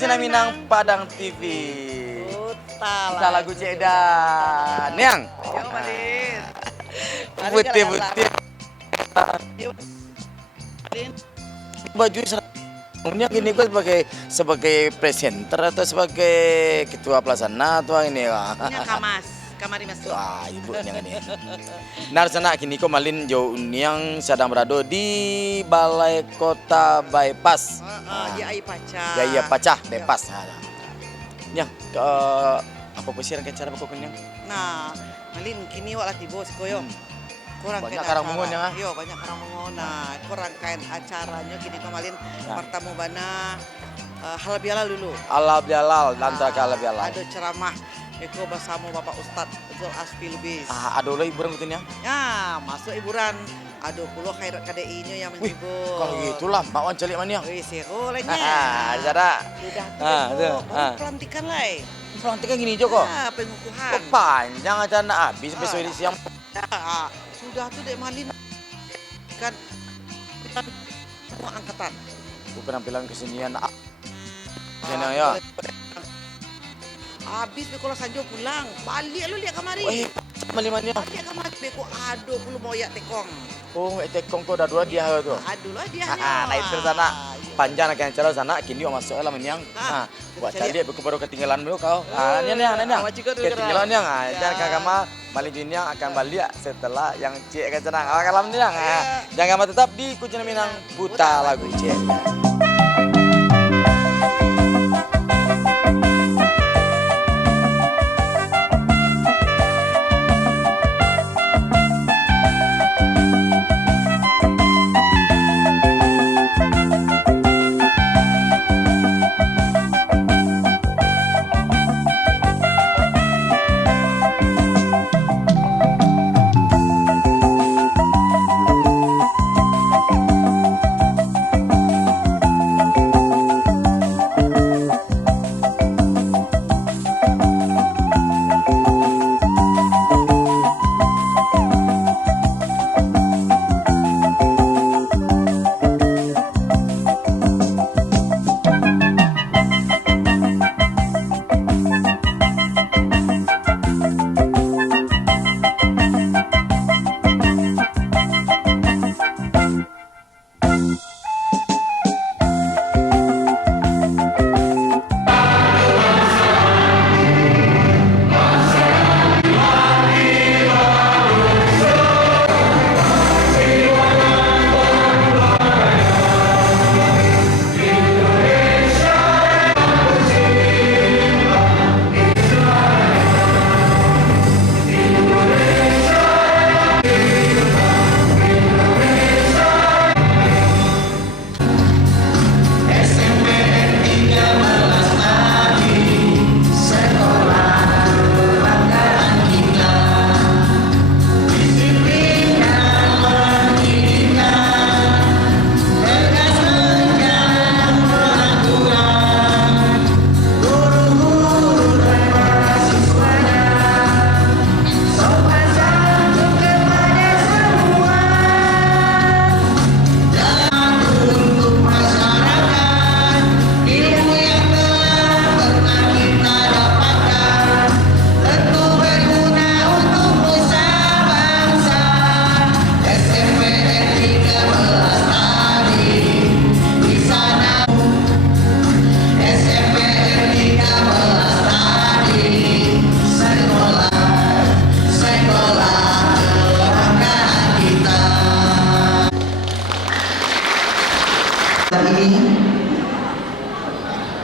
Kucina Minang Padang TV. Kita lagu Cedan, Yang. Putih. Baju sebenarnya gini gue sebagai presenter atau sebagai ketua pelaksana atau ini ya. Kamari masuk. Wah, ibunya ini. Nah, sana kini ko malin jauh yang sedang berada di Balai Kota Bypass. Jaya Pacah. Jaya Pacah Bypass. Ya, apa persiaran ke cara pokoknya? Nah, malin kini wala tibo koyo. Banyak karang mungun ya. Yo, banyak karang mungun. Nah, rangkaian acaranya kini kemarin pertama bana halal bihalal dulu. Halal bihalal, antara halal bihalal. Ada ceramah Eko bersama Bapak Ustadz Betul Asfi Lubis. Ada lo hiburan betulnya? Ya, masuk hiburan. Ada puluh khairat KDI-nya yang menghibur. Kalau gitulah, Mbak Wan celik mana? Wih, seru lainnya. Cara. Sudah baru pelantikan lah. Pelantikan gini Joko? Ya, pengukuhan. Oh, panjang acara nak habis besok di siang. Ya, sudah tuh Dek Malin kan semua angkatan. Penampilan kesenian. Kesenian ya. Habis beko Sanjo pulang, balik lu lihat kamari. Malimannya. Balik kamari beko ado puluh moyak tekong. Oh, tekong kau dah dua dia tu. Aduh lah dia. Nah itu sana panjang nak acara sana kini masuk lah menyang. Buat cari beko baru ketinggalan dulu kau. Nanya. Ketinggalan yang jangan kakak balik yang akan balik setelah yang cek ke sana. Kalau menyang, jangan tetap di Kucina Minang Buta Lagu Cek.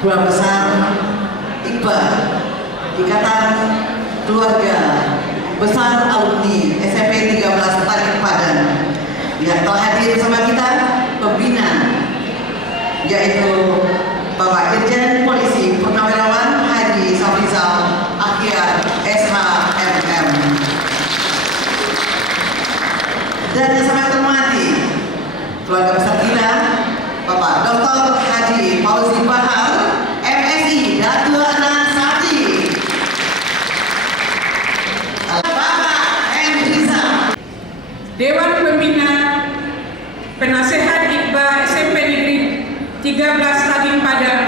Keluarga besar Iqbal, Ikatan Keluarga Besar Alumni SMP 13 Tarik Padan. Yang telah hadir bersama kita pembina, yaitu Bapak Irjen Polisi Purnawirawan Haji Safrizal Akhir SHMM. Dan yang sangat terhormati keluarga besar kita, Bapak Dr. Haji Fauzi Bahar, MSI Datua Anak Sati. Bapak Hendriza. Dewan Pembina Penasehat IPA SMP Negeri 13 Tadim Padang,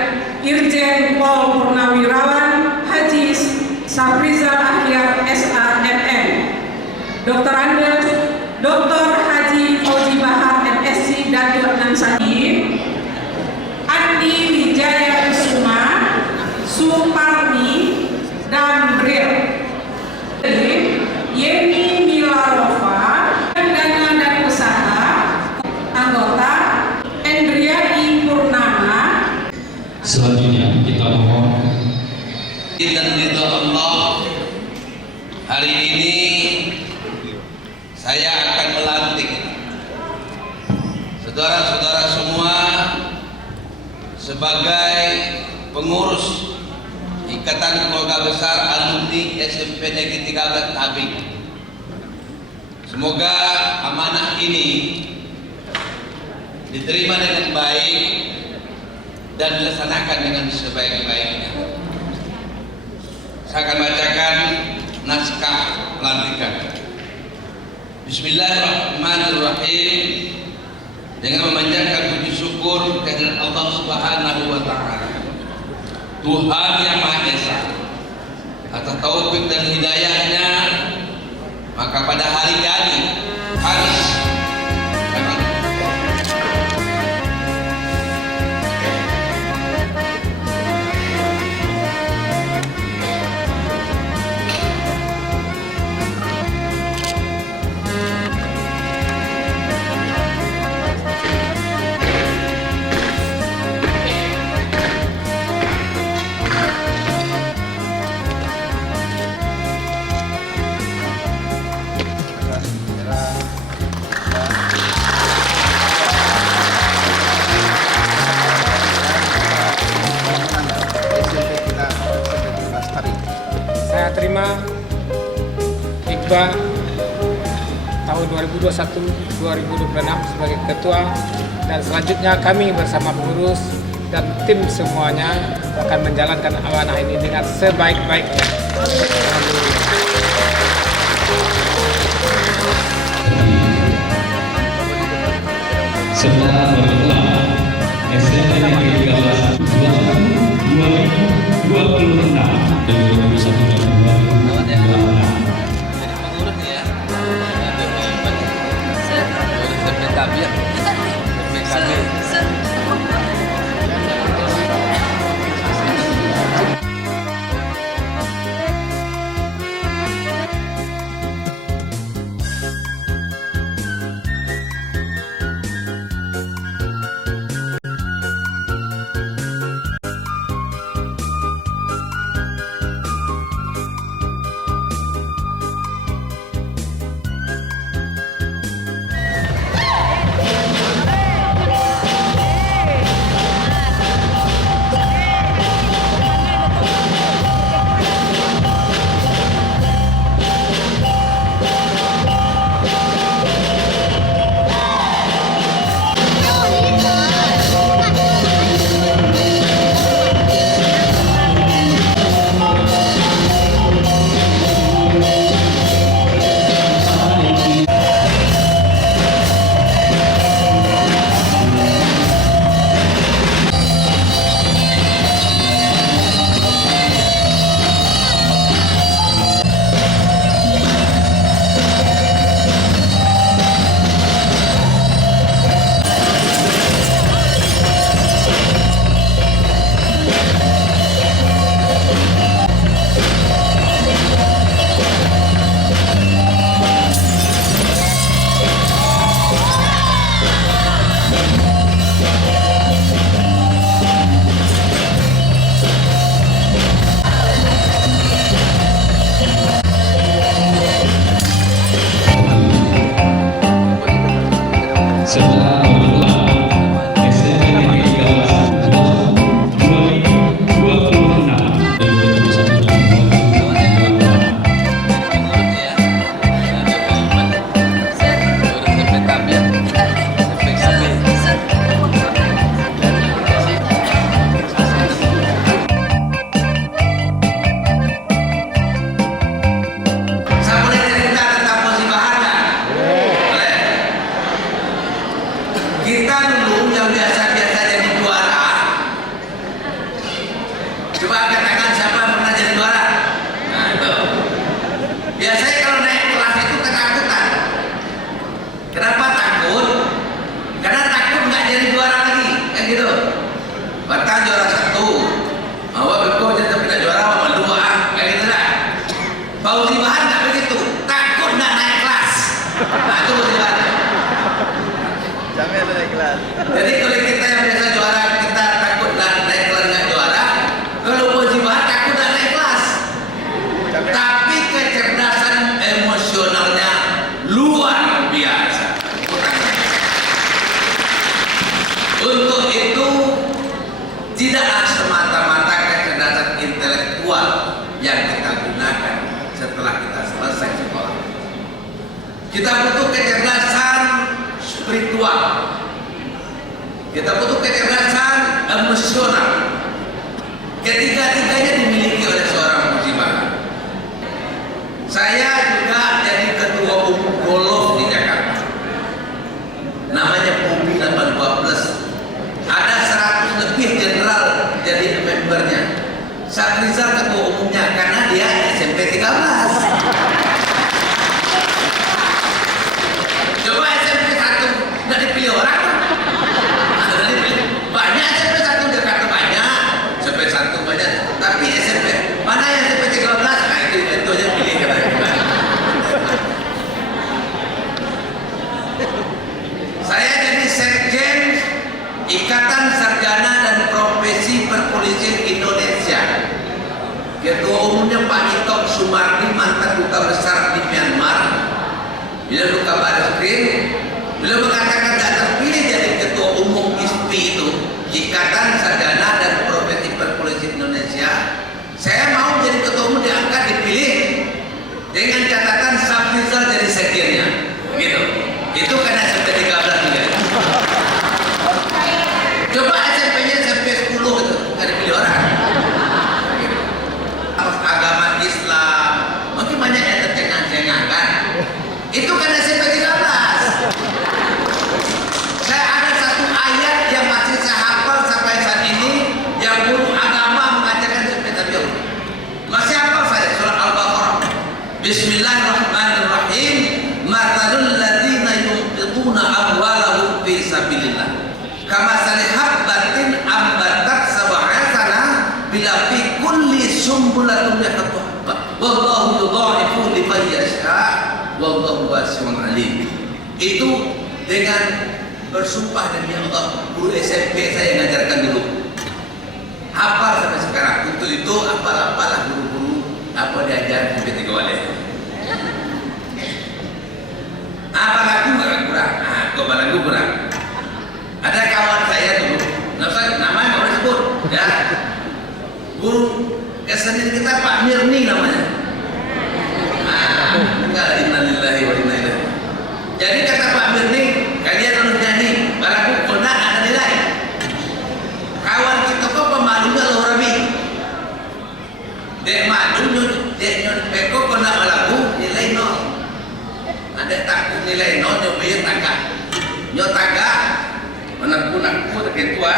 Irjen Pol Purnawirawan Haji Safrizal Ahyar SAMM, Dr. Andes Dr. Haji Fauzi Bahar MSc Datu Adnan Sadi, Andi Wijaya Kusuma, Suparni Dambril, Yeni Milarova, Dana dan Usaha, anggota Andrea I. Purnama. Selanjutnya kita mohon dan ridha Allah. Hari ini saya akan melantik saudara-saudara semua sebagai pengurus Ikatan Keluarga Besar Alumni SMP Negeri 13 Tabing. Semoga amanah ini diterima dengan baik dan dilaksanakan dengan sebaik-baiknya. Saya akan bacakan naskah pelantikan. Bismillahirrahmanirrahim. Dengan memanjatkan puji syukur kehadirat Allah Subhanahu wa taala, Tuhan yang Maha Esa, atas taufik dan hidayahnya, maka pada hari ini Kamis saya terima Iqbal tahun 2021-2026 sebagai ketua, dan selanjutnya kami bersama pengurus dan tim semuanya akan menjalankan amanah ini dengan sebaik-baiknya. setelah berkelah SMP Negeri 13 2026 dan Fauzi Bahar nggak begitu, takut nggak naik kelas. Nah itu Fauzi Bahar. Jangan naik kelas. Jadi kalau kita yang biasa juara, kita takut nggak naik kelas nggak juara. Kalau Fauzi Bahar takut nggak naik kelas. Tapi kecerdasan emosionalnya luar biasa. Untuk itu tidaklah semata-mata kecerdasan intelektual yang kita gunakan setelah kita selesai sekolah. Kita butuh kecerdasan spiritual. Kita butuh kecerdasan emosional. Ketiga-tiganya dimiliki oleh seorang Fauzi Bahar. Saya juga jadi ketua umum Golf di Jakarta. Namanya PUBI 812. Ada 100 lebih jenderal jadi membernya. Saprizal ketua umumnya karena dia SMP 13. Coba SMP 1 nggak dipilih orang. Banyak SMP 1 Jakarta banyak, SMP 1 banyak. Tapi SMP mana yang SMP 13? Nah itu aja pilih kira-kira. Saya jadi sekjen Ikatan Sarjana dan Profesi Perpolisian Indonesia. Ketua umumnya Pak Itok Sumardi, mantan duta besar di Myanmar. Bila duta Barreskrim, beliau mengatakan tidak terpilih jadi ketua umum ISPI itu, Ikatan Sarjana dan Profesi Perpolisian Indonesia. Saya mau jadi ketua umum, diangkat, dipilih dengan catatan Saprizal jadi sekjennya. Gitu. Itu karena SMP 13 juga. Coba SMP-nya SMP 10 gitu, nggak dipilih orang. Agama Islam, mungkin banyak yang tercengang-cengang kan. Itu kan SMP 13. Saya ada satu ayat yang masih saya hafal sampai saat ini, yang guru agama mengajarkan SMP 13. Masih hafal saya surah Al-Baqarah. Bismillahirrahmanirrahim. Mathalul ladzina yunfiquna amwalahum fi sabilillah. Kamasali habbatin ambatat sab'a sana bila fi kulli sumbulatin mi'atu habba wallahu yudha'ifu liman yasha wallahu wasi'un alim. Itu dengan bersumpah demi Allah. Guru SMP saya ngajarkan dulu, hafal sampai sekarang. Untuk itu apalah guru-guru apa diajar sampai 3 wali. Apa lagu nggak kurang? Kok lagu kurang? Ada kawan saya dulu, namanya nggak boleh sebut, ya. Guru kesenian kita Pak Mirni namanya. Enggak, innalillahi wa inna ilaihi. Jadi kata Pak Mirni, kalian harus nyanyi, balaku kena ada nilai. Kawan kita kok pemalunya loh Rabi. Dek malu dek nyon peko kena balaku nilai 0. Ada takut nilai 0 nyobain tagak. Nyotaga menaku terketua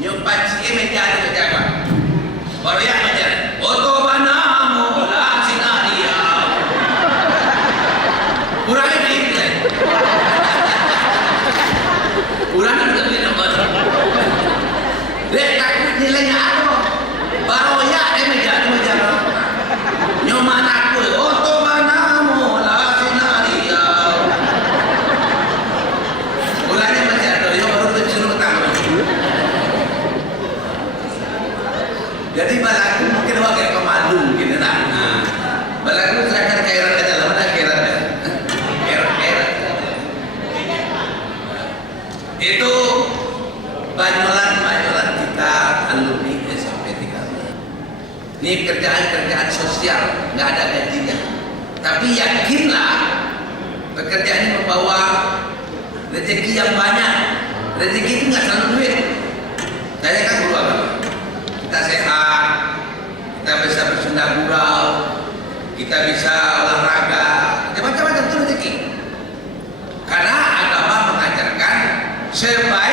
nyopaci meja ada jaga. Baru yang aja. Otobana mola sinaria. Kurang ini. Kurang lebih nomor. Dek takut nilainya apa? Baru ya meja nyoman aku. Otobana mola sinaria. Kurangnya masih ada. Yo baru disuruh ketemu. Jadi balaku mungkin agak pemalu mungkin nah. Balaku serahkan kairan aja lah, mana kairannya? Kairan. Itu banyolan kita alumni SMP 13. Ini kerjaan sosial, nggak ada gajinya. Tapi yakinlah pekerjaan ini membawa rezeki yang banyak. Rezeki itu nggak selalu duit. Saya kan guru agama. Kita sehat, kita bisa bersenda gurau, kita bisa olahraga, macam-macam itu rezeki. Karena agama mengajarkan sebaik